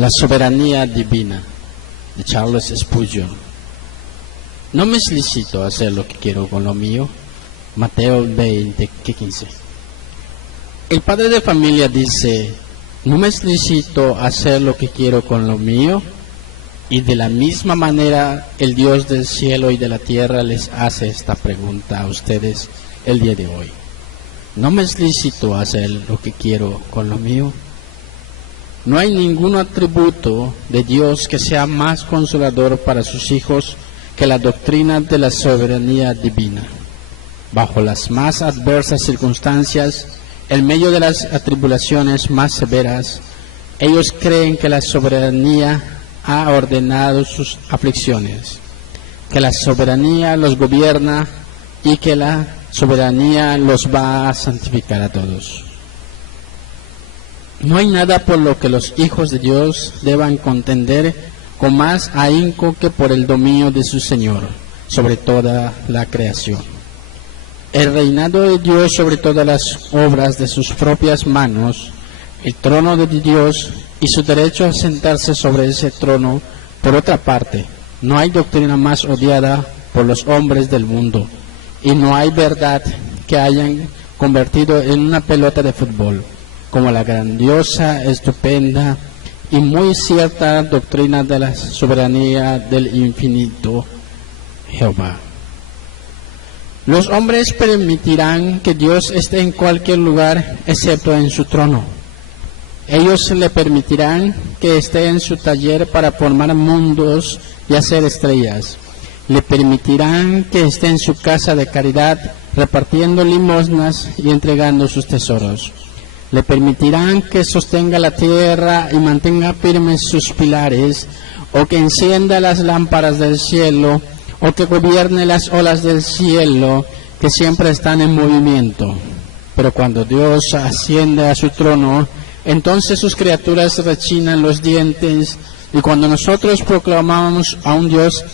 La soberanía divina, de Charles Spurgeon. No me es lícito hacer lo que quiero con lo mío. Mateo 20:15. El padre de familia dice, no me es lícito hacer lo que quiero con lo mío. Y de la misma manera el Dios del cielo y de la tierra les hace esta pregunta a ustedes el día de hoy. ¿No me es lícito hacer lo que quiero con lo mío? No hay ningún atributo de Dios que sea más consolador para sus hijos que la doctrina de la soberanía divina. Bajo las más adversas circunstancias, en medio de las atribulaciones más severas, ellos creen que la soberanía ha ordenado sus aflicciones, que la soberanía los gobierna y que la soberanía los va a santificar a todos. No hay nada por lo que los hijos de Dios deban contender con más ahínco que por el dominio de su Señor sobre toda la creación. El reinado de Dios sobre todas las obras de sus propias manos, el trono de Dios y su derecho a sentarse sobre ese trono. Por otra parte, no hay doctrina más odiada por los hombres del mundo, y no hay verdad que hayan convertido en una pelota de fútbol, como la grandiosa, estupenda y muy cierta doctrina de la soberanía del infinito Jehová. Los hombres permitirán que Dios esté en cualquier lugar excepto en su trono. Ellos le permitirán que esté en su taller para formar mundos y hacer estrellas. Le permitirán que esté en su casa de caridad repartiendo limosnas y entregando sus tesoros. Le permitirán que sostenga la tierra y mantenga firmes sus pilares, o que encienda las lámparas del cielo, o que gobierne las olas del cielo, que siempre están en movimiento. Pero cuando Dios asciende a su trono, entonces sus criaturas rechinan los dientes, y cuando nosotros proclamamos a un Dios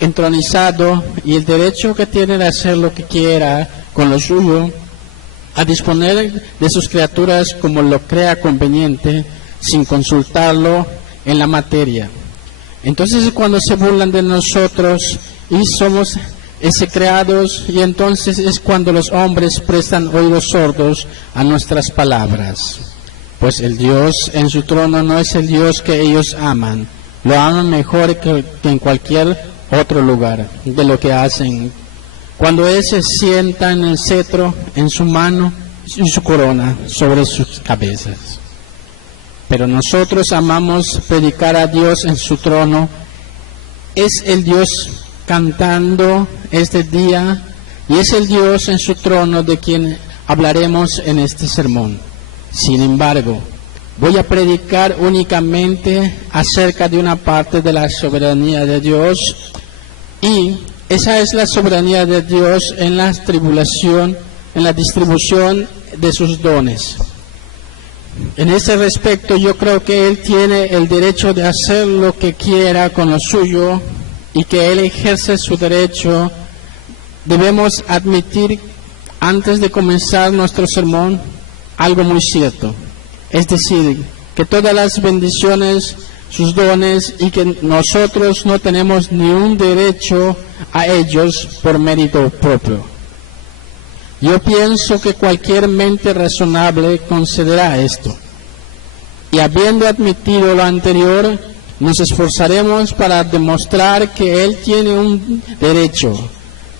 entronizado y el derecho que tiene de hacer lo que quiera con lo suyo, a disponer de sus criaturas como lo crea conveniente, sin consultarlo en la materia. Entonces es cuando se burlan de nosotros y somos execrados, y entonces es cuando los hombres prestan oídos sordos a nuestras palabras. Pues el Dios en su trono no es el Dios que ellos aman, lo aman mejor que en cualquier otro lugar de lo que hacen. Cuando Él se sienta en el cetro, en su mano y su corona sobre sus cabezas. Pero nosotros amamos predicar a Dios en su trono. Es el Dios cantando este día, y es el Dios en su trono de quien hablaremos en este sermón. Sin embargo, voy a predicar únicamente acerca de una parte de la soberanía de Dios, y esa es la soberanía de Dios en la tribulación, en la distribución de sus dones. En ese respecto, yo creo que Él tiene el derecho de hacer lo que quiera con lo suyo, y que Él ejerce su derecho. Debemos admitir, antes de comenzar nuestro sermón, algo muy cierto, es decir, que todas las bendiciones, sus dones, y que nosotros no tenemos ni un derecho a ellos por mérito propio. Yo pienso que cualquier mente razonable concederá esto. Y habiendo admitido lo anterior, nos esforzaremos para demostrar que Él tiene un derecho,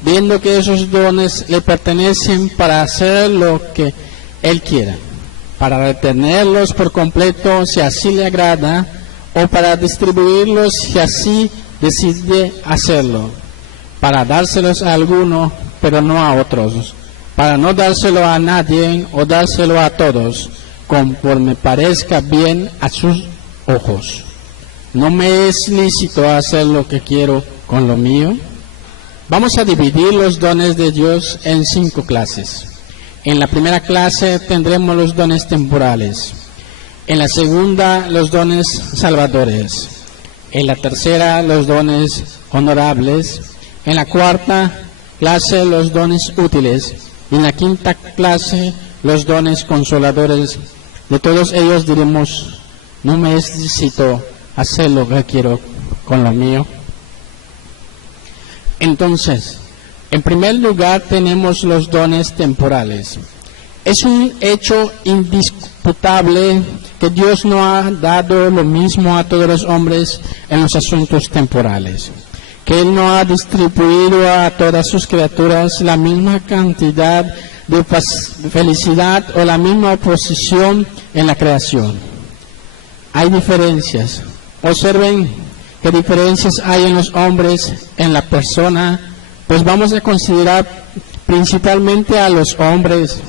viendo que esos dones le pertenecen, para hacer lo que Él quiera, para retenerlos por completo si así le agrada, o para distribuirlos si así decide hacerlo, para dárselos a alguno, pero no a otros, para no dárselo a nadie o dárselo a todos, conforme parezca bien a sus ojos. ¿No me es lícito hacer lo que quiero con lo mío? Vamos a dividir los dones de Dios en 5 clases. En la primera clase tendremos los dones temporales. En la segunda, los dones salvadores. En la tercera, los dones honorables. En la cuarta clase, los dones útiles. Y en la quinta clase, los dones consoladores. De todos ellos diremos no me es lícito hacer lo que quiero con lo mío. Entonces, en primer lugar tenemos los dones temporales. Es un hecho indisputable que Dios no ha dado lo mismo a todos los hombres en los asuntos temporales, que Él no ha distribuido a todas sus criaturas la misma cantidad de felicidad o la misma posición en la creación. Hay diferencias. Observen qué diferencias hay en los hombres, en la persona, pues vamos a considerar principalmente a los hombres.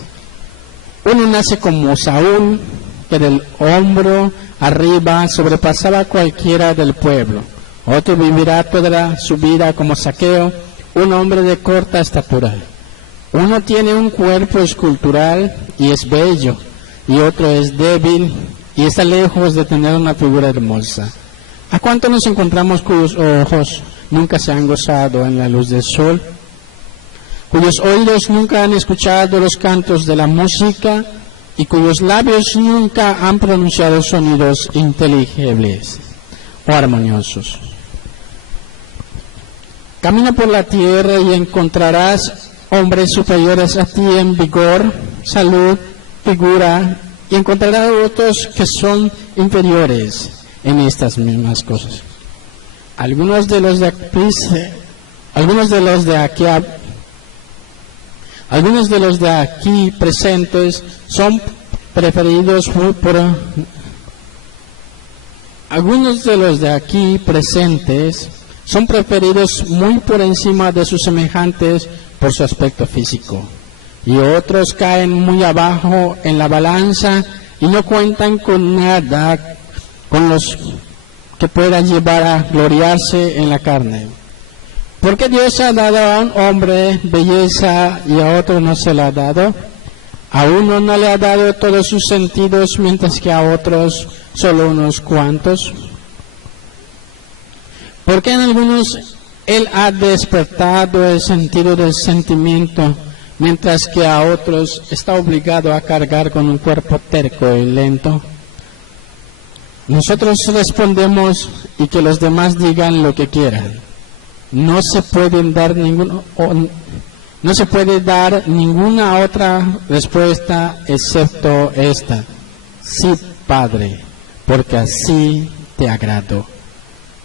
Uno nace como Saúl, que del hombro arriba sobrepasaba a cualquiera del pueblo. Otro vivirá toda su vida como Zaqueo, un hombre de corta estatura. Uno tiene un cuerpo escultural y es bello, y otro es débil y está lejos de tener una figura hermosa. ¿A cuánto nos encontramos cuyos ojos nunca se han gozado en la luz del sol? Cuyos oídos nunca han escuchado los cantos de la música y cuyos labios nunca han pronunciado sonidos inteligibles o armoniosos. Camina por la tierra y encontrarás hombres superiores a ti en vigor, salud, figura, y encontrarás otros que son inferiores en estas mismas cosas. Algunos de los de aquí presentes son preferidos muy por encima de sus semejantes por su aspecto físico, y otros caen muy abajo en la balanza y no cuentan con nada con los que puedan llevar a gloriarse en la carne. ¿Por qué Dios ha dado a un hombre belleza y a otro no se la ha dado? A uno no le ha dado todos sus sentidos, mientras que a otros solo unos cuantos. ¿Por qué en algunos Él ha despertado el sentido del sentimiento, mientras que a otros está obligado a cargar con un cuerpo terco y lento? Nosotros respondemos y que los demás digan lo que quieran. No se puede dar ninguna otra respuesta excepto esta: sí, Padre, porque así te agrado.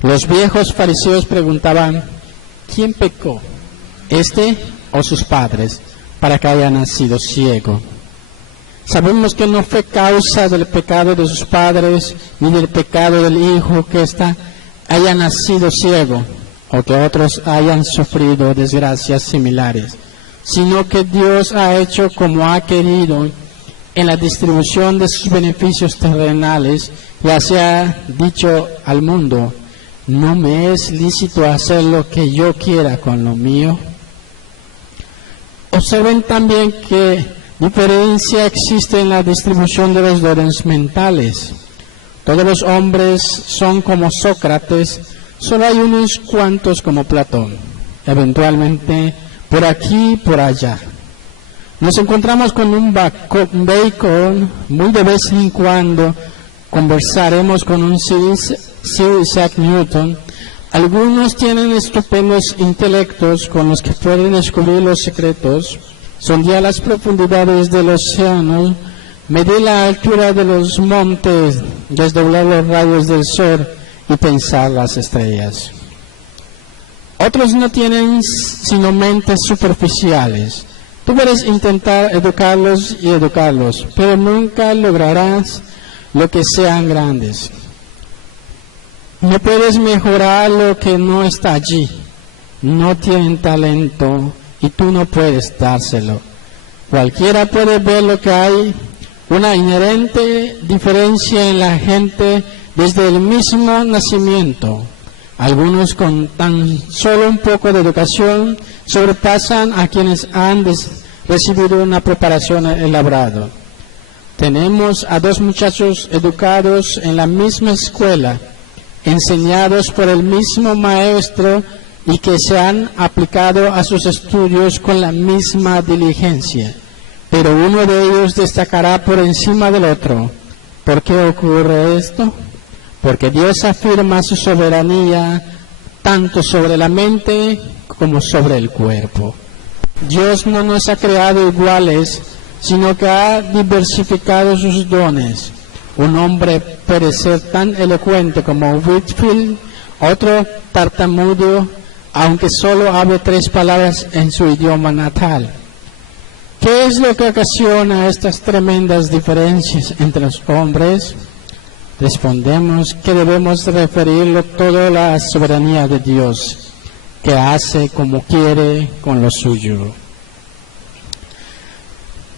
Los viejos fariseos preguntaban: ¿quién pecó, este o sus padres, para que haya nacido ciego? Sabemos que no fue causa del pecado de sus padres, ni del pecado del hijo que haya nacido ciego, o que otros hayan sufrido desgracias similares, sino que Dios ha hecho como ha querido en la distribución de sus beneficios terrenales, y así ha dicho al mundo: ¿no me es lícito hacer lo que yo quiera con lo mío? Observen también que diferencia existe en la distribución de los dones mentales. Todos los hombres son como Sócrates, solo hay unos cuantos como Platón, eventualmente por aquí y por allá. Nos encontramos con un Bacon, muy de vez en cuando conversaremos con un Sir Isaac Newton. Algunos tienen estupendos intelectos con los que pueden descubrir los secretos, sondear las profundidades del océano, medir la altura de los montes, desdoblar los rayos del sol y pensar las estrellas. Otros no tienen sino mentes superficiales. Tú puedes intentar educarlos, pero nunca lograrás lo que sean grandes. No puedes mejorar lo que no está allí. No tienen talento y tú no puedes dárselo. Cualquiera puede ver lo que hay, una inherente diferencia en la gente desde el mismo nacimiento. Algunos con tan solo un poco de educación sobrepasan a quienes han recibido una preparación elaborada. Tenemos a dos muchachos educados en la misma escuela, enseñados por el mismo maestro y que se han aplicado a sus estudios con la misma diligencia, pero uno de ellos destacará por encima del otro. ¿Por qué ocurre esto? Porque Dios afirma su soberanía tanto sobre la mente como sobre el cuerpo. Dios no nos ha creado iguales, sino que ha diversificado sus dones. Un hombre puede ser tan elocuente como Whitfield, otro tartamudo, aunque solo hable 3 palabras en su idioma natal. ¿Qué es lo que ocasiona estas tremendas diferencias entre los hombres? Respondemos que debemos referirlo todo a la soberanía de Dios, que hace como quiere con lo suyo.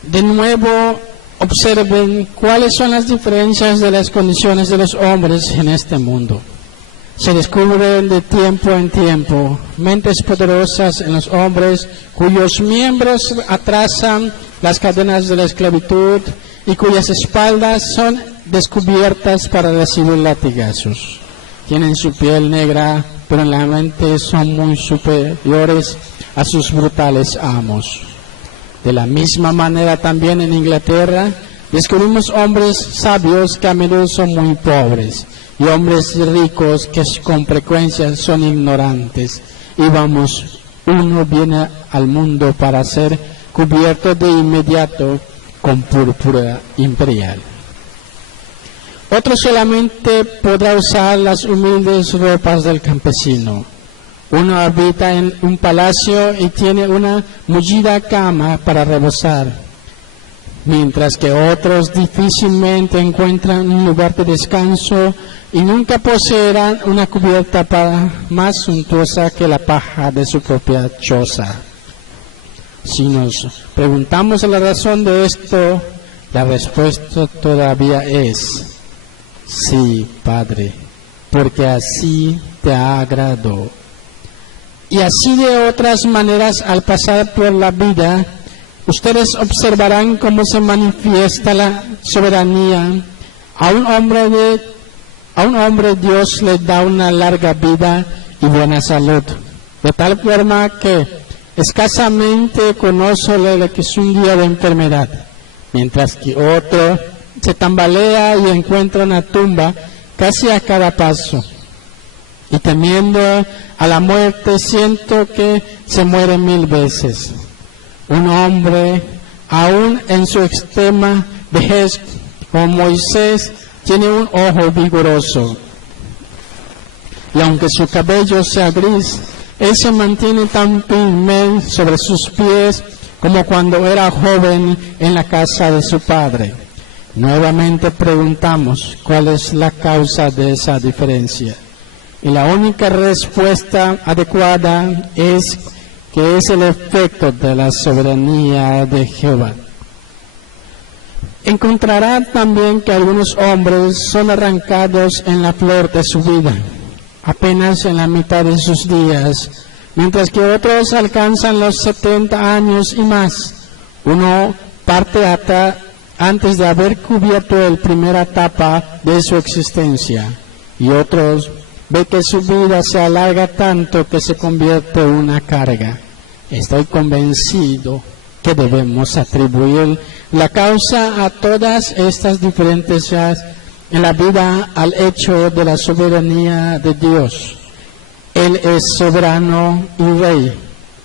De nuevo, observen cuáles son las diferencias de las condiciones de los hombres en este mundo. Se descubren de tiempo en tiempo mentes poderosas en los hombres cuyos miembros atrasan las cadenas de la esclavitud y cuyas espaldas son descubiertas para recibir latigazos. Tienen su piel negra, pero en la mente son muy superiores a sus brutales amos. De la misma manera también en Inglaterra descubrimos hombres sabios que a menudo son muy pobres y hombres ricos que con frecuencia son ignorantes. Y vamos, uno viene al mundo para ser cubierto de inmediato con púrpura imperial. Otro solamente podrá usar las humildes ropas del campesino. Uno habita en un palacio y tiene una mullida cama para reposar, mientras que otros difícilmente encuentran un lugar de descanso y nunca poseerán una cubierta más suntuosa que la paja de su propia choza. Si nos preguntamos la razón de esto, la respuesta todavía es: sí, Padre, porque así te agradó. Y así de otras maneras, al pasar por la vida, ustedes observarán cómo se manifiesta la soberanía. A un hombre Dios le da una larga vida y buena salud, de tal forma que escasamente conoce lo que es un día de enfermedad, mientras que otro se tambalea y encuentra una tumba casi a cada paso. Y temiendo a la muerte, siento que se muere 1000 veces. Un hombre, aún en su extrema vejez, como Moisés, tiene un ojo vigoroso. Y aunque su cabello sea gris, él se mantiene tan firme sobre sus pies como cuando era joven en la casa de su padre. Nuevamente preguntamos cuál es la causa de esa diferencia. Y la única respuesta adecuada es que es el efecto de la soberanía de Jehová. Encontrará también que algunos hombres son arrancados en la flor de su vida, apenas en la mitad de sus días, mientras que otros alcanzan los 70 años y más. Uno parte antes de haber cubierto la primera etapa de su existencia, y otros ve que su vida se alarga tanto que se convierte en una carga. Estoy convencido que debemos atribuir la causa a todas estas diferencias en la vida al hecho de la soberanía de Dios. Él es soberano y rey,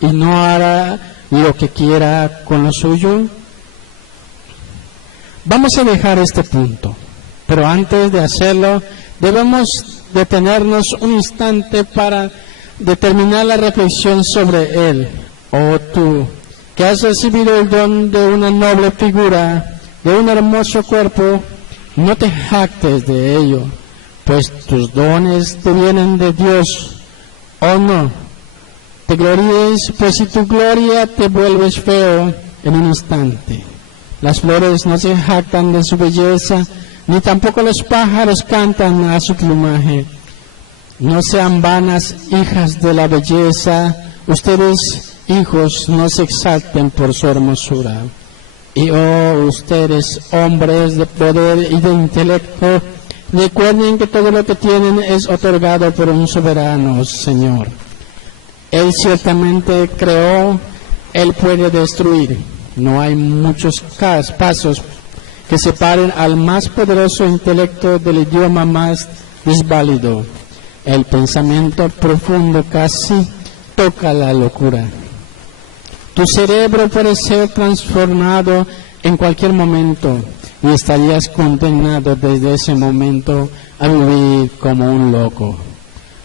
y no hará lo que quiera con lo suyo. Vamos a dejar este punto, pero antes de hacerlo, debemos detenernos un instante para determinar la reflexión sobre él. Oh tú, que has recibido el don de una noble figura, de un hermoso cuerpo, no te jactes de ello, pues tus dones te vienen de Dios. Oh no, te gloríes, pues si tu gloria te vuelves feo en un instante. Las flores no se jactan de su belleza, ni tampoco los pájaros cantan a su plumaje. No sean vanas, hijas de la belleza, ustedes, hijos, no se exalten por su hermosura. Y oh, ustedes, hombres de poder y de intelecto, recuerden que todo lo que tienen es otorgado por un soberano Señor. Él ciertamente creó, Él puede destruir. No hay muchos pasos que separen al más poderoso intelecto del idioma más desválido. El pensamiento profundo casi toca la locura. Tu cerebro puede ser transformado en cualquier momento y estarías condenado desde ese momento a vivir como un loco.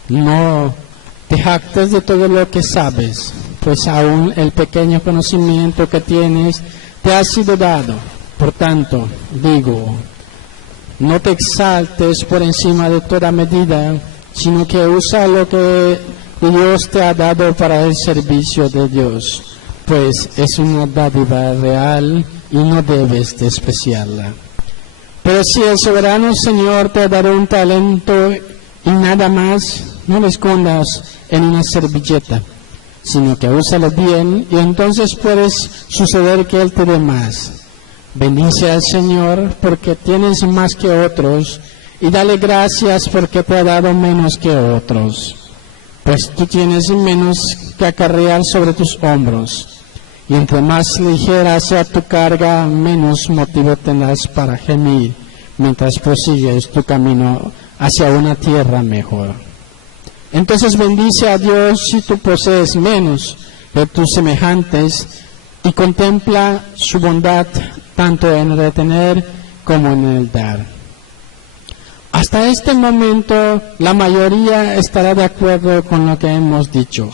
No te jactes de todo lo que sabes, pues aún el pequeño conocimiento que tienes te ha sido dado. Por tanto, digo, no te exaltes por encima de toda medida, sino que usa lo que Dios te ha dado para el servicio de Dios, pues es una dádiva real y no debes despreciarla. Pero si el soberano Señor te ha dado un talento y nada más, no lo escondas en una servilleta, sino que úsalo bien y entonces puedes suceder que Él te dé más. Bendice al Señor porque tienes más que otros y dale gracias porque te ha dado menos que otros, pues tú tienes menos que acarrear sobre tus hombros, y entre más ligera sea tu carga, menos motivo tendrás para gemir mientras prosigues tu camino hacia una tierra mejor. Entonces bendice a Dios si tú posees menos que tus semejantes y contempla su bondad tanto en retener como en el dar. Hasta este momento la mayoría estará de acuerdo con lo que hemos dicho,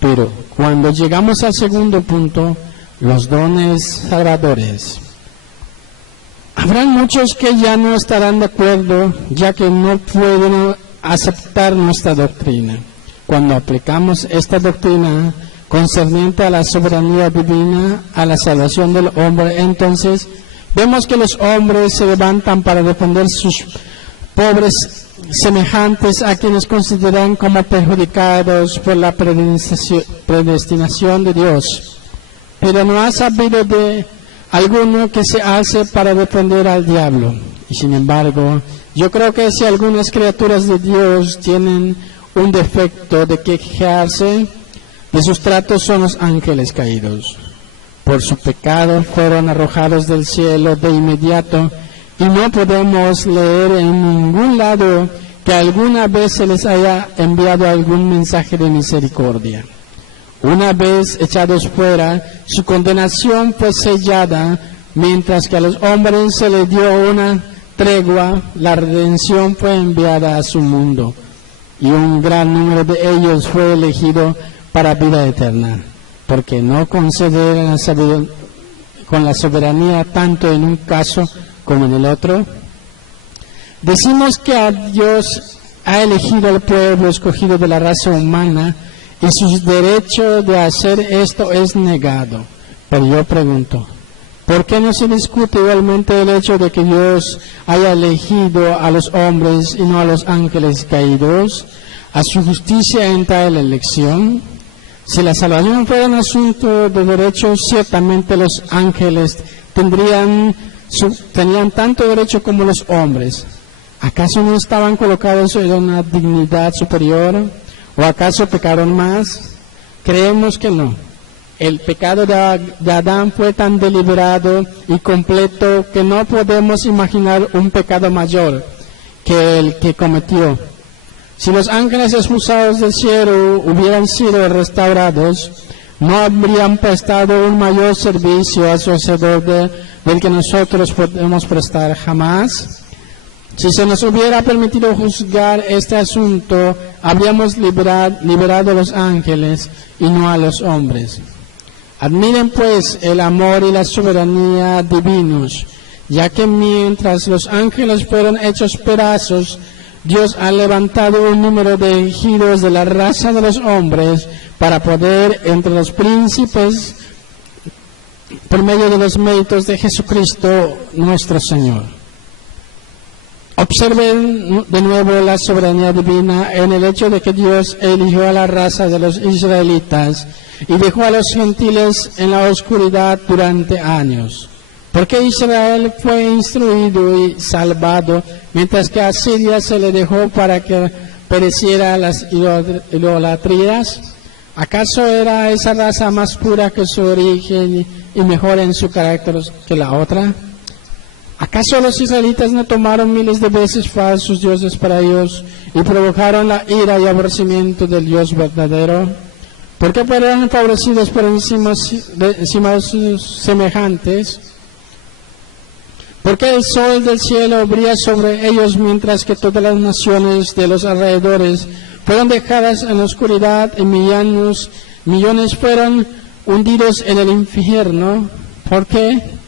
pero cuando llegamos al segundo punto, los dones salvadores, habrán muchos que ya no estarán de acuerdo, ya que no pueden aceptar nuestra doctrina. Cuando aplicamos esta doctrina concerniente a la soberanía divina, a la salvación del hombre, entonces vemos que los hombres se levantan para defender sus pobres semejantes a quienes consideran como perjudicados por la predestinación de Dios. Pero no ha sabido de alguno que se hace para defender al diablo. Y sin embargo, yo creo que si algunas criaturas de Dios tienen un defecto de quejarse de sus tratos, son los ángeles caídos. Por su pecado fueron arrojados del cielo de inmediato, y no podemos leer en ningún lado que alguna vez se les haya enviado algún mensaje de misericordia. Una vez echados fuera, su condenación fue sellada, mientras que a los hombres se les dio una tregua, la redención fue enviada a su mundo, y un gran número de ellos fue elegido para vida eterna, porque no conceder con la soberanía tanto en un caso como en el otro. Decimos que a Dios ha elegido al pueblo escogido de la raza humana y su derecho de hacer esto es negado. Pero yo pregunto, ¿por qué no se discute igualmente el hecho de que Dios haya elegido a los hombres y no a los ángeles caídos? ¿A su justicia entra la elección? Si la salvación fuera un asunto de derecho, ciertamente los ángeles tenían tanto derecho como los hombres. ¿Acaso no estaban colocados en una dignidad superior? ¿O acaso pecaron más? Creemos que no. El pecado de Adán fue tan deliberado y completo que no podemos imaginar un pecado mayor que el que cometió. Si los ángeles expulsados del cielo hubieran sido restaurados, no habrían prestado un mayor servicio al sacerdote del que nosotros podemos prestar jamás. Si se nos hubiera permitido juzgar este asunto, habríamos liberado a los ángeles y no a los hombres. Admiren pues el amor y la soberanía divinos, ya que mientras los ángeles fueron hechos pedazos, Dios ha levantado un número de elegidos de la raza de los hombres para poder entre los príncipes, por medio de los méritos de Jesucristo nuestro Señor. Observen de nuevo la soberanía divina en el hecho de que Dios eligió a la raza de los israelitas y dejó a los gentiles en la oscuridad durante años. Porque Israel fue instruido y salvado, mientras que a Siria se le dejó para que pereciera las idolatrías. ¿Acaso era esa raza más pura que su origen y mejor en su carácter que la otra? ¿Acaso los israelitas no tomaron miles de veces falsos dioses para ellos y provocaron la ira y aborrecimiento del Dios verdadero? ¿Por qué fueron favorecidos por encima de sus semejantes? ¿Por qué el sol del cielo brilla sobre ellos mientras que todas las naciones de los alrededores fueron dejadas en la oscuridad y millones fueron hundidos en el infierno? ¿Por qué?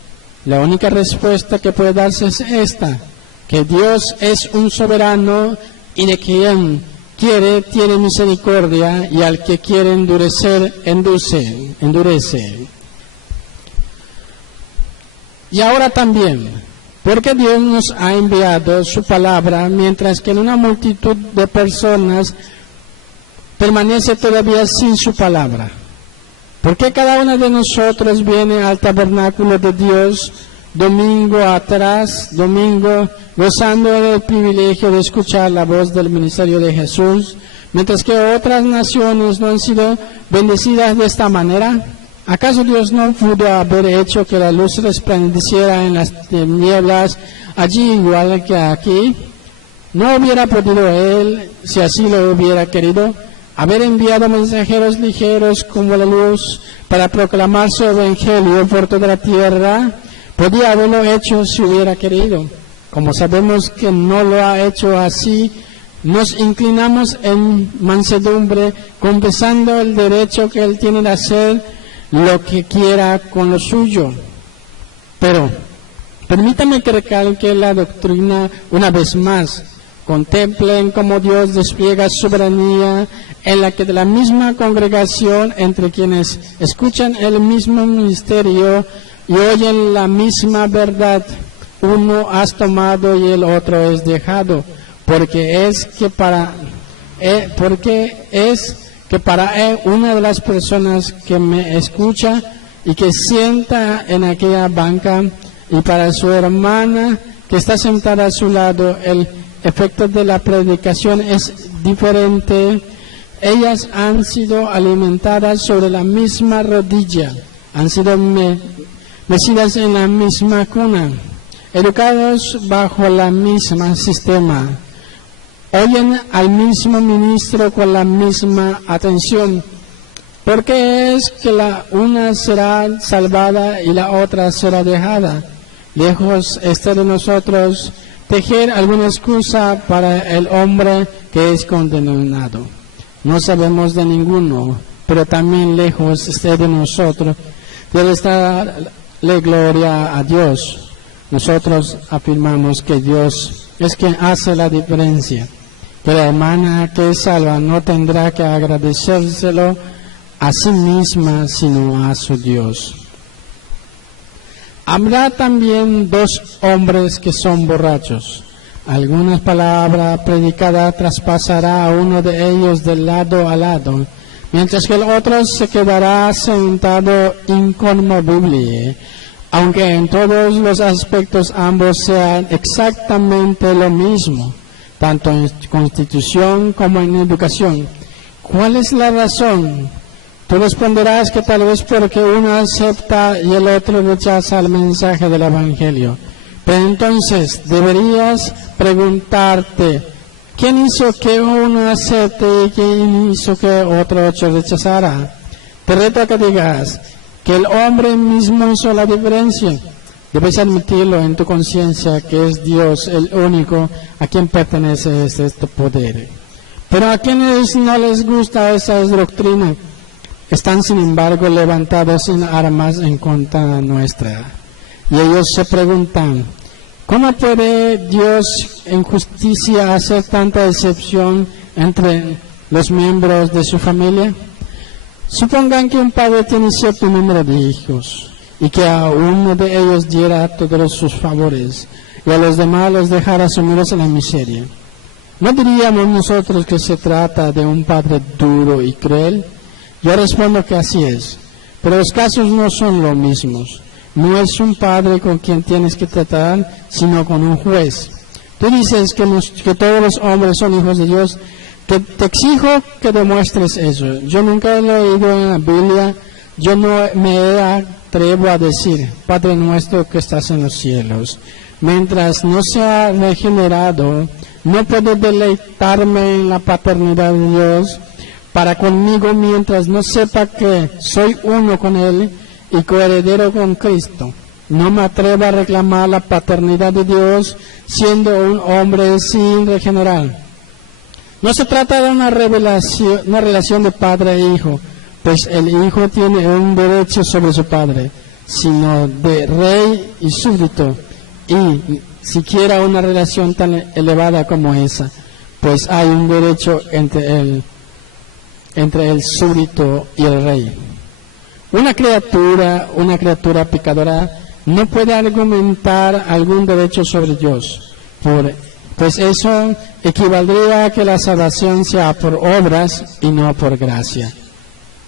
La única respuesta que puede darse es esta, que Dios es un soberano y de quien quiere tiene misericordia y al que quiere endurecer, endurece. Y ahora también, porque Dios nos ha enviado su palabra mientras que en una multitud de personas permanece todavía sin su palabra. Porque cada uno de nosotros viene al tabernáculo de Dios domingo tras domingo, gozando del privilegio de escuchar la voz del ministerio de Jesús, mientras que otras naciones no han sido bendecidas de esta manera. ¿Acaso Dios no pudo haber hecho que la luz resplandeciera en las tinieblas allí igual que aquí? ¿No hubiera podido Él, si así lo hubiera querido, haber enviado mensajeros ligeros como la luz para proclamar su evangelio por toda la tierra? Podía haberlo hecho si hubiera querido. Como sabemos que no lo ha hecho así, nos inclinamos en mansedumbre, confesando el derecho que Él tiene de hacer lo que quiera con lo suyo. Pero permítame que recalque la doctrina una vez más. Contemplen cómo Dios despliega soberanía en la que de la misma congregación, entre quienes escuchan el mismo ministerio y oyen la misma verdad, uno has tomado y el otro es dejado, porque es que para una de las personas que me escucha y que sienta en aquella banca, y para su hermana que está sentada a su lado, el efecto de la predicación es diferente. Ellas han sido alimentadas sobre la misma rodilla, han sido mecidas en la misma cuna, educados bajo el mismo sistema, oyen al mismo ministro con la misma atención. ¿Por qué es que la una será salvada y la otra será dejada? Lejos está de nosotros tejer alguna excusa para el hombre que es condenado. No sabemos de ninguno, pero también lejos está de nosotros. Debe darle gloria a Dios. Nosotros afirmamos que Dios es quien hace la diferencia, que la hermana que es salva no tendrá que agradecérselo a sí misma, sino a su Dios. Habrá también dos hombres que son borrachos. Alguna palabra predicada traspasará a uno de ellos de lado a lado, mientras que el otro se quedará sentado inconmovible, aunque en todos los aspectos ambos sean exactamente lo mismo, tanto en constitución como en educación. ¿Cuál es la razón? Tú responderás que tal vez porque uno acepta y el otro rechaza el mensaje del Evangelio. Pero entonces deberías preguntarte, ¿quién hizo que uno acepte y quién hizo que otro rechazara? Te reto a que digas que el hombre mismo hizo la diferencia. Debes admitirlo en tu conciencia que es Dios el único a quien pertenece este poder. Pero a quienes no les gusta esa doctrina, están sin embargo levantados en armas en contra nuestra. Y ellos se preguntan, ¿cómo puede Dios en justicia hacer tanta excepción entre los miembros de su familia? Supongan que un padre tiene cierto número de hijos y que a uno de ellos diera todos sus favores y a los demás los dejara sumidos en la miseria. ¿No diríamos nosotros que se trata de un padre duro y cruel? Yo respondo que así es, pero los casos no son los mismos. No es un padre con quien tienes que tratar, sino con un juez. Tú dices que todos los hombres son hijos de Dios. Te exijo que demuestres eso. Yo nunca he leído en la Biblia, yo no me atrevo a decir, Padre nuestro que estás en los cielos. mientras no sea regenerado, no puedo deleitarme en la paternidad de Dios para conmigo mientras no sepa que soy uno con Él y coheredero con Cristo. No me atrevo a reclamar la paternidad de Dios siendo un hombre sin regenerar. No se trata de una relación de padre e hijo, pues el hijo tiene un derecho sobre su padre, sino de rey y súbdito, y siquiera una relación tan elevada como esa, pues hay un derecho entre el súbdito y el rey. Una criatura pecadora no puede argumentar algún derecho sobre Dios, pues eso equivaldría a que la salvación sea por obras y no por gracia.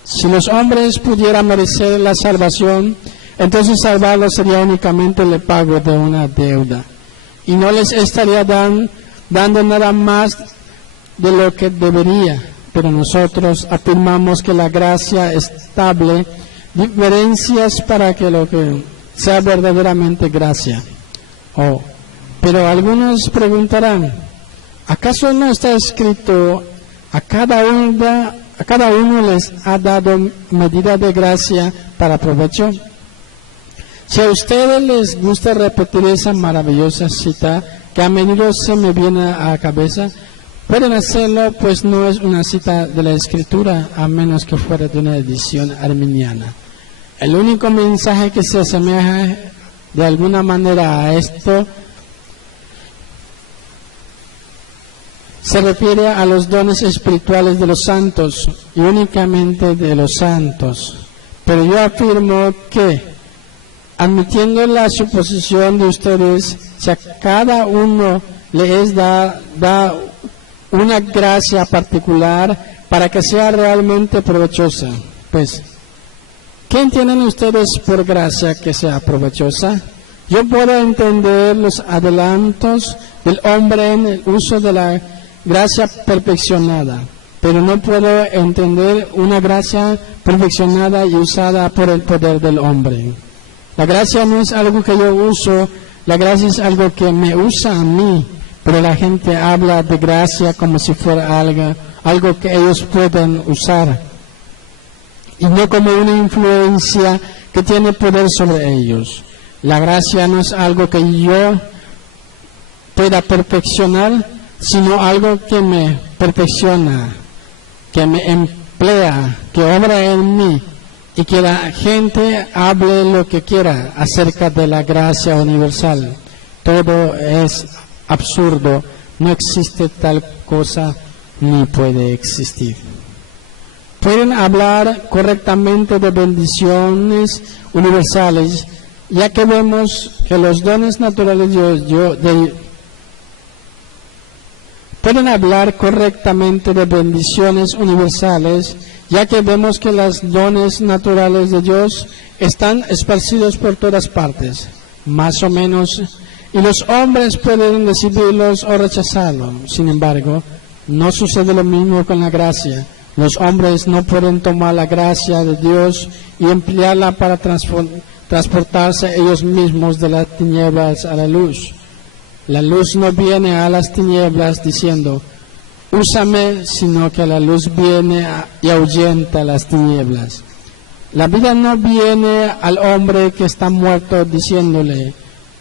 Si los hombres pudieran merecer la salvación, entonces salvarlos sería únicamente el pago de una deuda, y no les estaría dando nada más de lo que debería. Pero nosotros afirmamos que la gracia estable diferencias para que lo que sea verdaderamente gracia. Pero algunos preguntarán, ¿acaso no está escrito a cada uno les ha dado medida de gracia para provecho? Si a ustedes les gusta repetir esa maravillosa cita que a menudo se me viene a la cabeza, pueden hacerlo, pues no es una cita de la Escritura, a menos que fuera de una edición arminiana. El único mensaje que se asemeja de alguna manera a esto se refiere a los dones espirituales de los santos, y únicamente de los santos. Pero yo afirmo que, admitiendo la suposición de ustedes, si a cada uno le es da una gracia particular para que sea realmente provechosa, pues, ¿qué entienden ustedes por gracia que sea provechosa? Yo puedo entender los adelantos del hombre en el uso de la gracia perfeccionada, pero no puedo entender una gracia perfeccionada y usada por el poder del hombre. La gracia no es algo que yo uso, la gracia es algo que me usa a mí, pero la gente habla de gracia como si fuera algo que ellos pueden usar, y no como una influencia que tiene poder sobre ellos. La gracia no es algo que yo pueda perfeccionar, sino algo que me perfecciona, que me emplea, que obra en mí, y que la gente hable lo que quiera acerca de la gracia universal. Todo es absurdo, no existe tal cosa ni puede existir. Pueden hablar correctamente de bendiciones universales, ya que vemos que los dones naturales pueden hablar correctamente de bendiciones universales, ya que vemos que los dones naturales de Dios están esparcidos por todas partes, más o menos, y los hombres pueden recibirlos o rechazarlos. Sin embargo, no sucede lo mismo con la gracia. Los hombres no pueden tomar la gracia de Dios y emplearla para transportarse ellos mismos de las tinieblas a la luz. La luz no viene a las tinieblas diciendo, úsame, sino que la luz viene y ahuyenta las tinieblas. La vida no viene al hombre que está muerto diciéndole,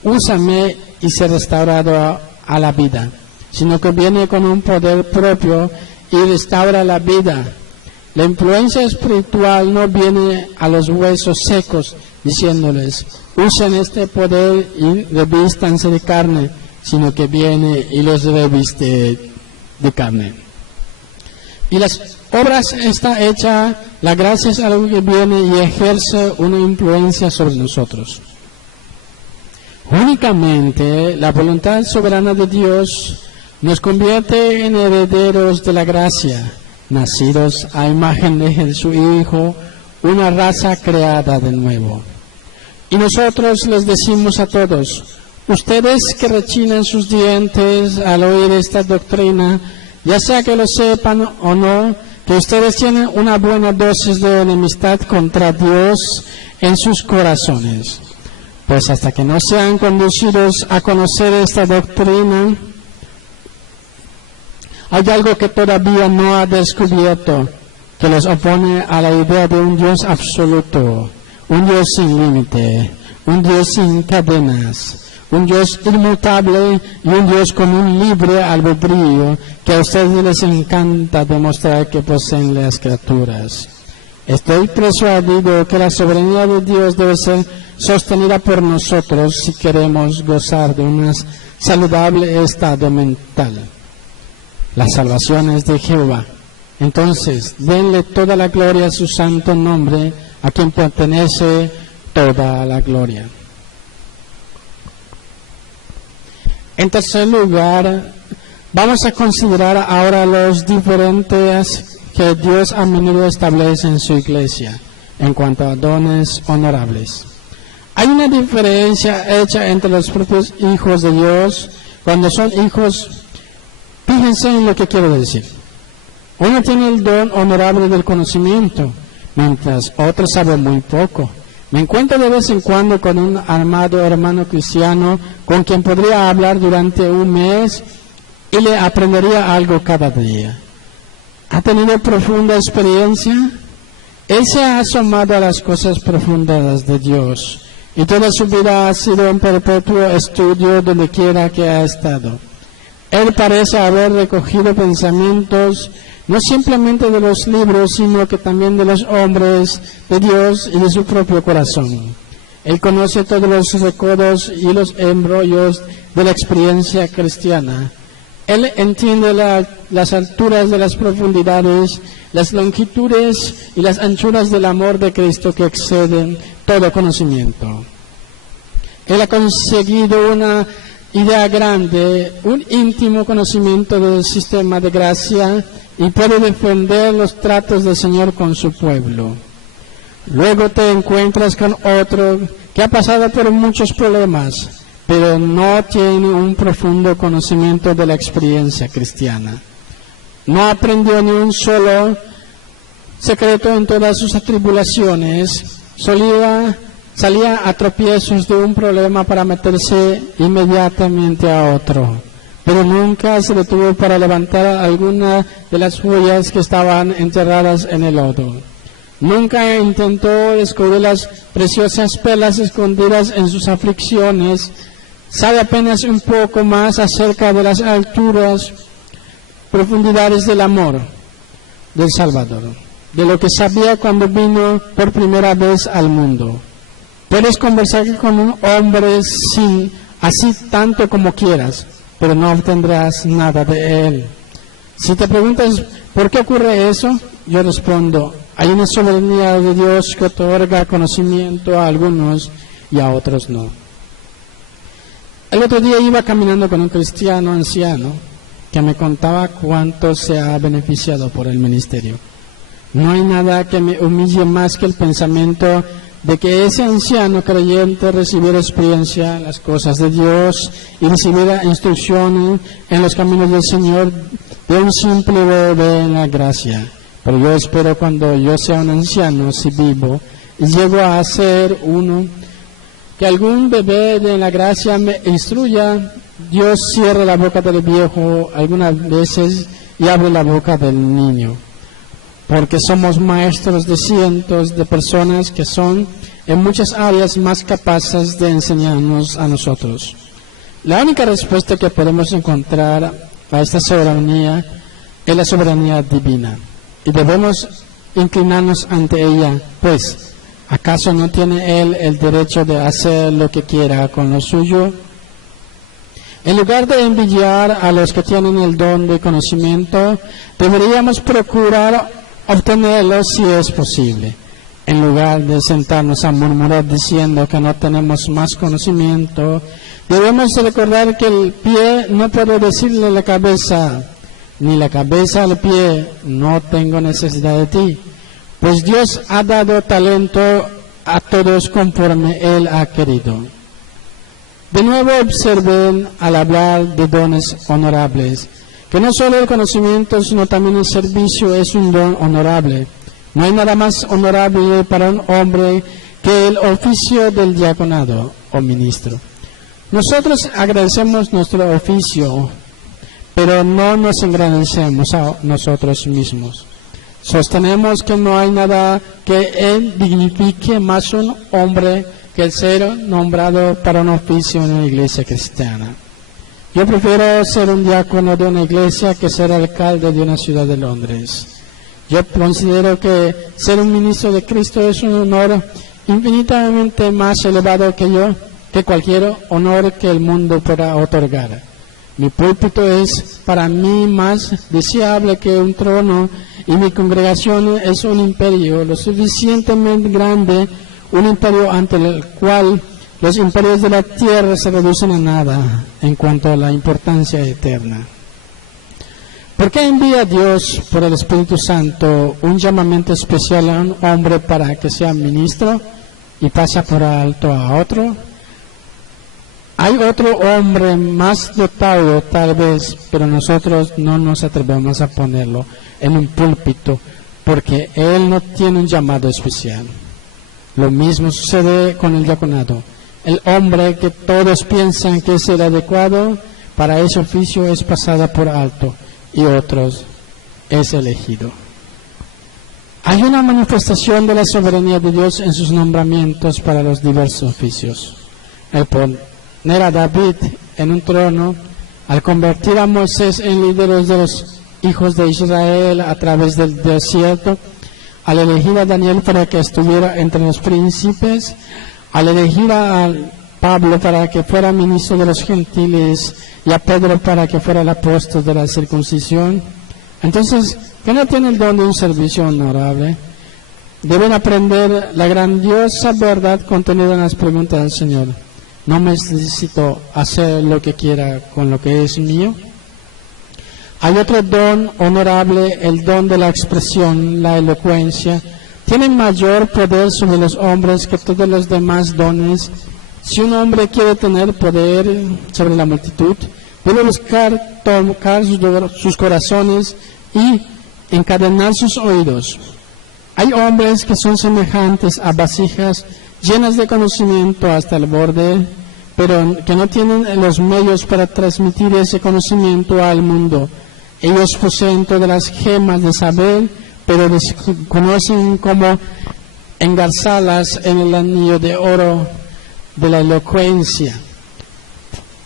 úsame y ser restaurado a la vida, sino que viene con un poder propio y restaura la vida. La influencia espiritual no viene a los huesos secos diciéndoles, usen este poder y revístanse de carne, sino que viene y los reviste de carne. Y las obras está hecha, la gracia es algo que viene y ejerce una influencia sobre nosotros. Únicamente la voluntad soberana de Dios nos convierte en herederos de la gracia, nacidos a imagen de su Hijo, una raza creada de nuevo. Y nosotros les decimos a todos, ustedes que rechinan sus dientes al oír esta doctrina, ya sea que lo sepan o no, que ustedes tienen una buena dosis de enemistad contra Dios en sus corazones. Pues hasta que no sean conducidos a conocer esta doctrina, hay algo que todavía no ha descubierto, que los opone a la idea de un Dios absoluto, un Dios sin límite, un Dios sin cadenas, un Dios inmutable y un Dios con un libre albedrío que a ustedes les encanta demostrar que poseen las criaturas. Estoy persuadido que la soberanía de Dios debe ser sostenida por nosotros si queremos gozar de un saludable estado mental. La salvación es de Jehová. Entonces, denle toda la gloria a su santo nombre, a quien pertenece toda la gloria. En tercer lugar, vamos a considerar ahora los diferentes que Dios a menudo establece en su iglesia en cuanto a dones honorables. Hay una diferencia hecha entre los propios hijos de Dios cuando son hijos. Fíjense en lo que quiero decir. Uno tiene el don honorable del conocimiento, mientras otro sabe muy poco. Me encuentro de vez en cuando con un amado hermano cristiano con quien podría hablar durante un mes y le aprendería algo cada día. ¿Ha tenido profunda experiencia? Él se ha asomado a las cosas profundas de Dios y toda su vida ha sido un perpetuo estudio donde quiera que ha estado. Él parece haber recogido pensamientos no simplemente de los libros, sino que también de los hombres de Dios y de su propio corazón. Él conoce todos los recodos y los embrollos de la experiencia cristiana. Él entiende las alturas de las profundidades, las longitudes y las anchuras del amor de Cristo que exceden todo conocimiento. Él ha conseguido una idea grande, un íntimo conocimiento del sistema de gracia y puede defender los tratos del Señor con su pueblo. Luego te encuentras con otro que ha pasado por muchos problemas, pero no tiene un profundo conocimiento de la experiencia cristiana. No aprendió ni un solo secreto en todas sus atribulaciones, salía a tropiezos de un problema para meterse inmediatamente a otro, pero nunca se detuvo para levantar alguna de las joyas que estaban enterradas en el lodo. Nunca intentó descubrir las preciosas perlas escondidas en sus aflicciones. Sabe apenas un poco más acerca de las alturas, profundidades del amor del Salvador, de lo que sabía cuando vino por primera vez al mundo. Puedes conversar con un hombre así tanto como quieras, pero no obtendrás nada de él. Si te preguntas por qué ocurre eso, yo respondo: hay una soberanía de Dios que otorga conocimiento a algunos y a otros no. El otro día iba caminando con un cristiano anciano que me contaba cuánto se ha beneficiado por el ministerio. No hay nada que me humille más que el pensamiento de que ese anciano creyente recibiera experiencia en las cosas de Dios y recibiera instrucción en los caminos del Señor de un simple bebé en la gracia. Pero yo espero cuando yo sea un anciano, si vivo, y llego a ser uno, que algún bebé de la gracia me instruya. Dios cierra la boca del viejo algunas veces y abre la boca del niño, porque somos maestros de cientos de personas que son en muchas áreas más capaces de enseñarnos a nosotros. La única respuesta que podemos encontrar a esta soberanía es la soberanía divina, y debemos inclinarnos ante ella, pues, ¿acaso no tiene Él el derecho de hacer lo que quiera con lo suyo? En lugar de envidiar a los que tienen el don de conocimiento, deberíamos procurar obtenerlo si es posible, en lugar de sentarnos a murmurar diciendo que no tenemos más conocimiento. Debemos recordar que el pie no puede decirle a la cabeza, ni la cabeza al pie, no tengo necesidad de ti, pues Dios ha dado talento a todos conforme Él ha querido. De nuevo observen al hablar de dones honorables, que no solo el conocimiento, sino también el servicio es un don honorable. No hay nada más honorable para un hombre que el oficio del diaconado. o ministro. Nosotros agradecemos nuestro oficio, pero no nos engrandecemos a nosotros mismos. Sostenemos que no hay nada que dignifique más un hombre que el ser nombrado para un oficio en una iglesia cristiana. Yo prefiero ser un diácono de una iglesia que ser alcalde de una ciudad de Londres. Yo considero que ser un ministro de Cristo es un honor infinitamente más elevado que cualquier honor que el mundo pueda otorgar. Mi púlpito es para mí más deseable que un trono y mi congregación es un imperio lo suficientemente grande, un imperio ante el cual los imperios de la tierra se reducen a nada en cuanto a la importancia eterna. ¿Por qué envía Dios por el Espíritu Santo un llamamiento especial a un hombre para que sea ministro y pasa por alto a otro? Hay otro hombre más dotado tal vez, pero nosotros no nos atrevemos a ponerlo en un púlpito porque él no tiene un llamado especial. Lo mismo sucede con el diaconado. El hombre que todos piensan que es el adecuado para ese oficio es pasado por alto y otros es elegido. Hay una manifestación de la soberanía de Dios en sus nombramientos para los diversos oficios. El poner a David en un trono, al convertir a Moisés en líderes de los hijos de Israel a través del desierto, al elegir a Daniel para que estuviera entre los príncipes, al elegir a Pablo para que fuera ministro de los gentiles y a Pedro para que fuera el apóstol de la circuncisión. Entonces, ¿qué no tiene el don de un servicio honorable? Deben aprender la grandiosa verdad contenida en las preguntas del Señor. ¿No me necesito hacer lo que quiera con lo que es mío? Hay otro don honorable, el don de la expresión, la elocuencia. Tienen mayor poder sobre los hombres que todos los demás dones. Si un hombre quiere tener poder sobre la multitud, debe buscar tocar sus corazones y encadenar sus oídos. Hay hombres que son semejantes a vasijas llenas de conocimiento hasta el borde, pero que no tienen los medios para transmitir ese conocimiento al mundo. Ellos poseen todas las gemas de saber, pero desconocen cómo engarzarlas en el anillo de oro de la elocuencia.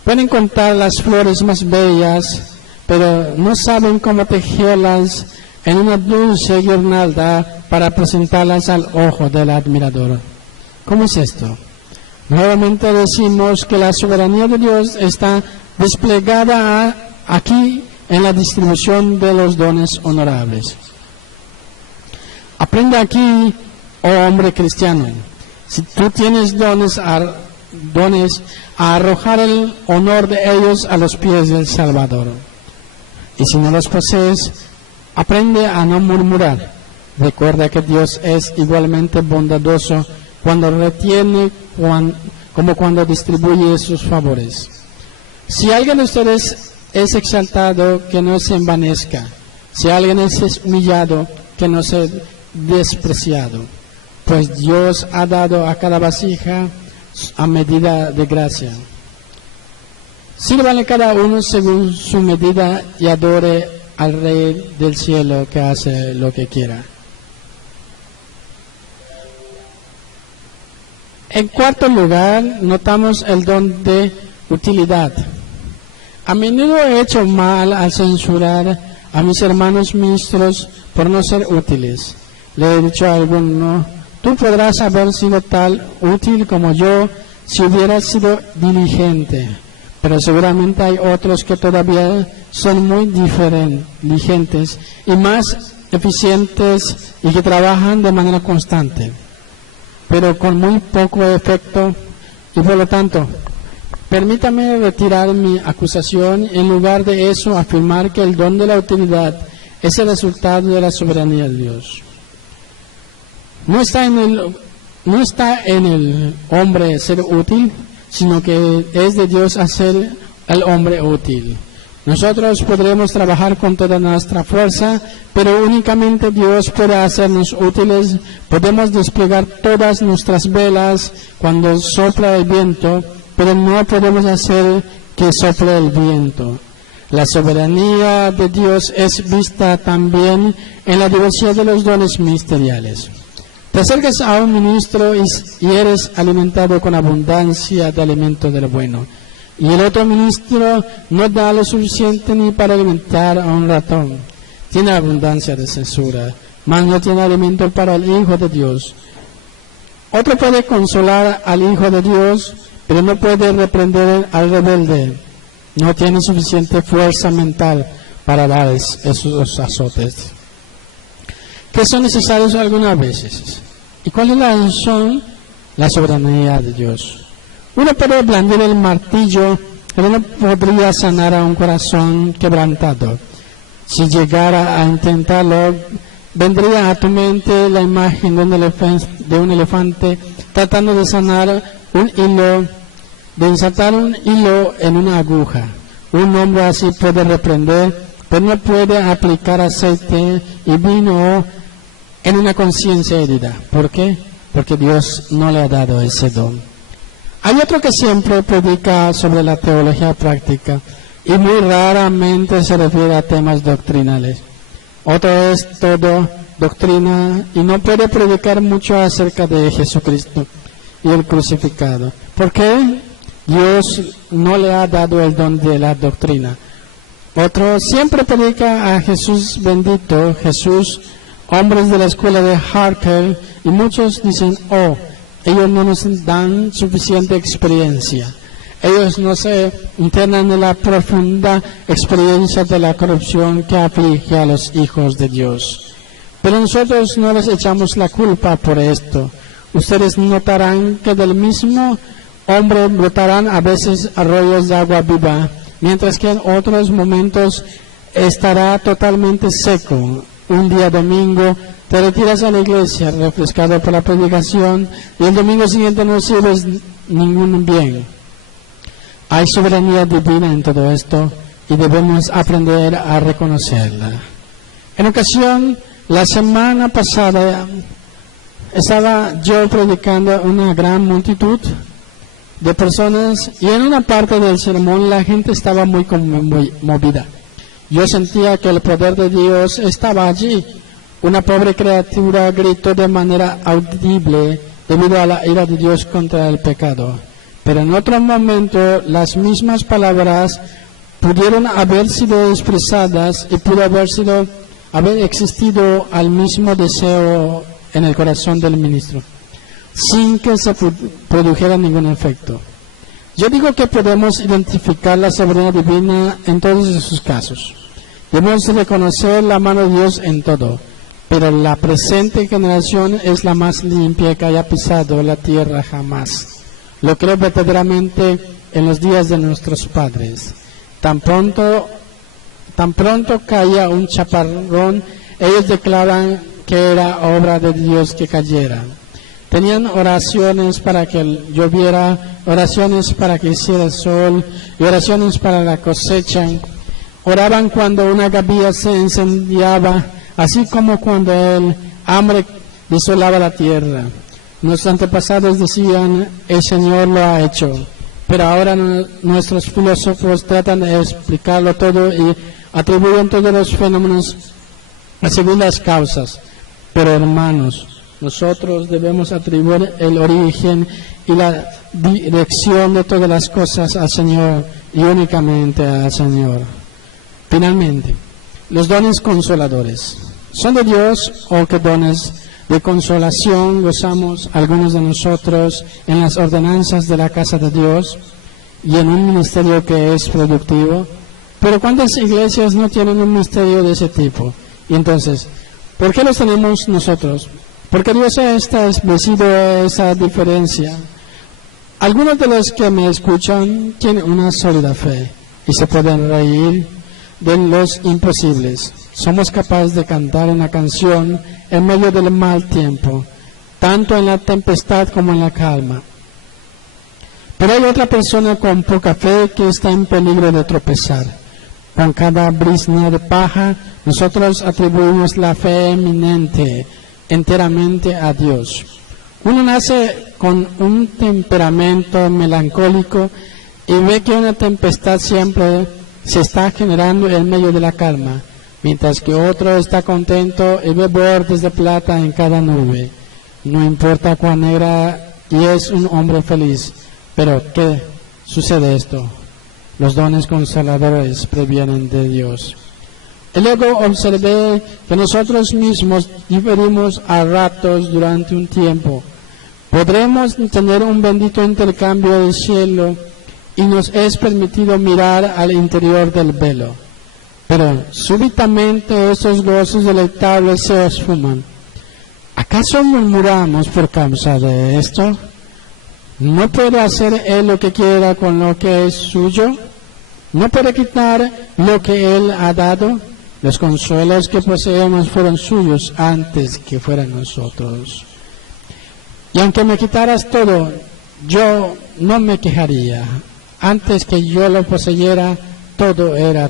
Pueden contar las flores más bellas, pero no saben cómo tejerlas en una dulce guirnalda para presentarlas al ojo del admirador. ¿Cómo es esto? Nuevamente decimos que la soberanía de Dios está desplegada aquí en la distribución de los dones honorables. Aprende aquí, oh hombre cristiano, si tú tienes dones a arrojar el honor de ellos a los pies del Salvador. Y si no los posees, aprende a no murmurar. Recuerda que Dios es igualmente bondadoso cuando retiene como cuando distribuye sus favores. Si alguien de ustedes es exaltado, que no se envanezca. Si alguien es humillado, que no sea despreciado. Pues Dios ha dado a cada vasija a medida de gracia. Sírvale cada uno según su medida y adore al Rey del cielo que hace lo que quiera. En cuarto lugar, notamos el don de utilidad. A menudo he hecho mal al censurar a mis hermanos ministros por no ser útiles. Le he dicho a alguno: tú podrás haber sido tal útil como yo si hubieras sido diligente, pero seguramente hay otros que todavía son muy diligentes y más eficientes y que trabajan de manera constante, pero con muy poco efecto. Y por lo tanto, permítame retirar mi acusación y en lugar de eso afirmar que el don de la utilidad es el resultado de la soberanía de Dios. No está en el hombre ser útil, sino que es de Dios hacer al hombre útil. Nosotros podremos trabajar con toda nuestra fuerza, pero únicamente Dios puede hacernos útiles. Podemos desplegar todas nuestras velas cuando sopla el viento, pero no podemos hacer que sople el viento. La soberanía de Dios es vista también en la diversidad de los dones ministeriales. Te acercas a un ministro y eres alimentado con abundancia de alimento del bueno. Y el otro ministro no da lo suficiente ni para alimentar a un ratón. Tiene abundancia de censura, mas no tiene alimento para el Hijo de Dios. Otro puede consolar al Hijo de Dios, pero no puede reprender al rebelde. No tiene suficiente fuerza mental para dar esos azotes, que son necesarios algunas veces. ¿Y cuál es la razón? La soberanía de Dios. Uno puede blandir el martillo, pero no podría sanar a un corazón quebrantado. Si llegara a intentarlo, vendría a tu mente la imagen de un elefante tratando de sanar un hilo, de insertar un hilo en una aguja. Un hombre así puede reprender, pero no puede aplicar aceite y vino en una conciencia herida. ¿Por qué? Porque Dios no le ha dado ese don. Hay otro que siempre predica sobre la teología práctica y muy raramente se refiere a temas doctrinales. Otro es todo doctrina y no puede predicar mucho acerca de Jesucristo y el crucificado. ¿Por qué? Dios no le ha dado el don de la doctrina. Otro siempre predica a Jesús bendito, Jesús, hombres de la escuela de Harker, y muchos dicen, ellos no nos dan suficiente experiencia. Ellos no se internan en la profunda experiencia de la corrupción que aflige a los hijos de Dios. Pero nosotros no les echamos la culpa por esto. Ustedes notarán que del mismo hombre brotarán a veces arroyos de agua viva, mientras que en otros momentos estará totalmente seco. Un día domingo te retiras a la iglesia refrescado por la predicación y el domingo siguiente no sirves ningún bien. Hay soberanía divina en todo esto y debemos aprender a reconocerla. En ocasión, la semana pasada estaba yo predicando a una gran multitud de personas y en una parte del sermón la gente estaba muy conmovida. Yo sentía que el poder de Dios estaba allí. Una pobre criatura gritó de manera audible debido a la ira de Dios contra el pecado. Pero en otro momento las mismas palabras pudieron haber sido expresadas y pudo haber existido al mismo deseo en el corazón del ministro, sin que se produjera ningún efecto. Yo digo que podemos identificar la soberanía divina en todos esos casos. Debemos reconocer la mano de Dios en todo. Pero la presente generación es la más limpia que haya pisado la tierra jamás. Lo creo verdaderamente en los días de nuestros padres. Tan pronto caía un chaparrón, ellos declaran que era obra de Dios que cayera. Tenían oraciones para que lloviera, oraciones para que hiciera sol y oraciones para la cosecha. Oraban cuando una gavilla se incendiaba, así como cuando el hambre desolaba la tierra. Nuestros antepasados decían, el Señor lo ha hecho, pero ahora nuestros filósofos tratan de explicarlo todo y atribuyen todos los fenómenos a segundas causas. Pero hermanos, nosotros debemos atribuir el origen y la dirección de todas las cosas al Señor y únicamente al Señor. Finalmente, los dones consoladores. ¿Son de Dios o qué dones de consolación gozamos algunos de nosotros en las ordenanzas de la casa de Dios y en un ministerio que es productivo? Pero ¿cuántas iglesias no tienen un ministerio de ese tipo? Y entonces, ¿por qué los tenemos nosotros? Porque Dios ha establecido esa diferencia. Algunos de los que me escuchan tienen una sólida fe y se pueden reír de los imposibles. Somos capaces de cantar una canción en medio del mal tiempo, tanto en la tempestad como en la calma. Pero hay otra persona con poca fe que está en peligro de tropezar. con cada brizna de paja, nosotros atribuimos la fe eminente enteramente a Dios. Uno nace con un temperamento melancólico y ve que una tempestad siempre se está generando en medio de la calma, mientras que otro está contento y ve bordes de plata en cada nube. No importa cuán negra, y es un hombre feliz. Pero ¿qué sucede esto? Los dones consoladores previenen de Dios. Y luego observé que nosotros mismos diferimos a ratos durante un tiempo. Podremos tener un bendito intercambio del cielo y nos es permitido mirar al interior del velo. Pero súbitamente esos gozos deleitables se esfuman. ¿Acaso murmuramos por causa de esto? ¿No puede hacer Él lo que quiera con lo que es suyo? ¿No puede quitar lo que Él ha dado? Los consuelos que poseemos fueron suyos antes que fueran nosotros. Y aunque me quitaras todo, yo no me quejaría. Antes que yo lo poseyera, todo era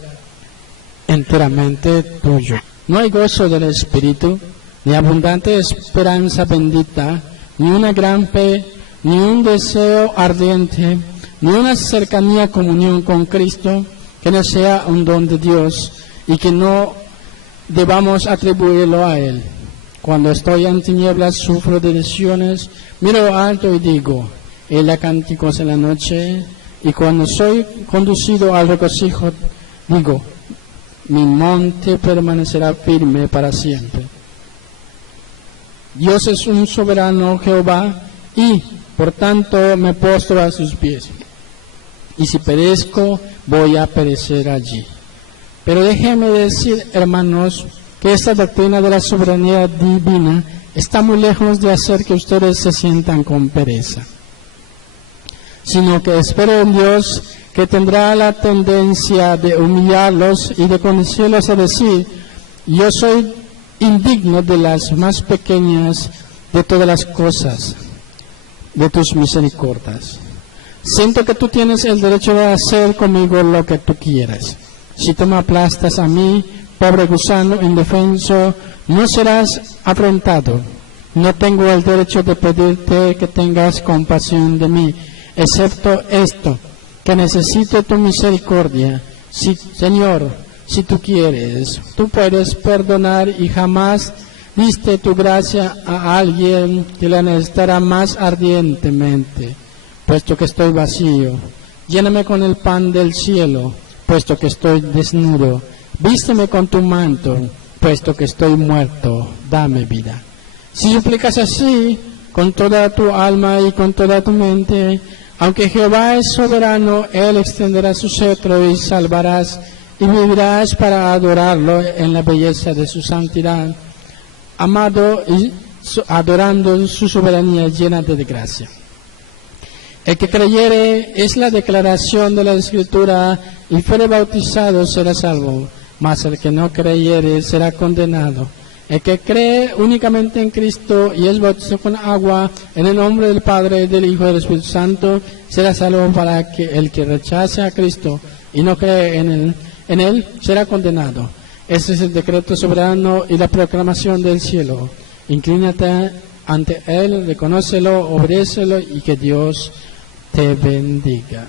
enteramente tuyo. No hay gozo del Espíritu, ni abundante esperanza bendita, ni una gran fe, ni un deseo ardiente, ni una cercanía comunión con Cristo, que no sea un don de Dios y que no debamos atribuirlo a Él. Cuando estoy en tinieblas sufro de lesiones, miro alto y digo, Él da cánticos en la noche, y cuando soy conducido al regocijo, digo, mi monte permanecerá firme para siempre. Dios es un soberano Jehová, y por tanto me postro a sus pies. Y si perezco, voy a perecer allí. Pero déjenme decir, hermanos, que esta doctrina de la soberanía divina está muy lejos de hacer que ustedes se sientan con pereza, sino que espero en Dios, que tendrá la tendencia de humillarlos y de conducirlos a decir, yo soy indigno de las más pequeñas de todas las cosas, de tus misericordias. Siento que tú tienes el derecho de hacer conmigo lo que tú quieras. Si tú me aplastas a mí, pobre gusano indefenso, no serás afrentado. No tengo el derecho de pedirte que tengas compasión de mí, excepto esto, que necesito tu misericordia. Señor, si tú quieres, tú puedes perdonar y jamás diste tu gracia a alguien que la necesitará más ardientemente, puesto que estoy vacío. Lléname con el pan del cielo, puesto que estoy desnudo. Vísteme con tu manto, puesto que estoy muerto. Dame vida. Si suplicas así, con toda tu alma y con toda tu mente, aunque Jehová es soberano, Él extenderá su cetro y salvarás, y vivirás para adorarlo en la belleza de su santidad, amado y adorando su soberanía llena de gracia. El que creyere es la declaración de la Escritura, y fuere bautizado será salvo, mas el que no creyere será condenado. El que cree únicamente en Cristo y es bautizado con agua en el nombre del Padre, del Hijo y del Espíritu Santo será salvo, para que el que rechace a Cristo y no cree en él será condenado. Este es el decreto soberano y la proclamación del cielo. Inclínate ante Él, reconócelo, obedécelo, y que Dios te bendiga.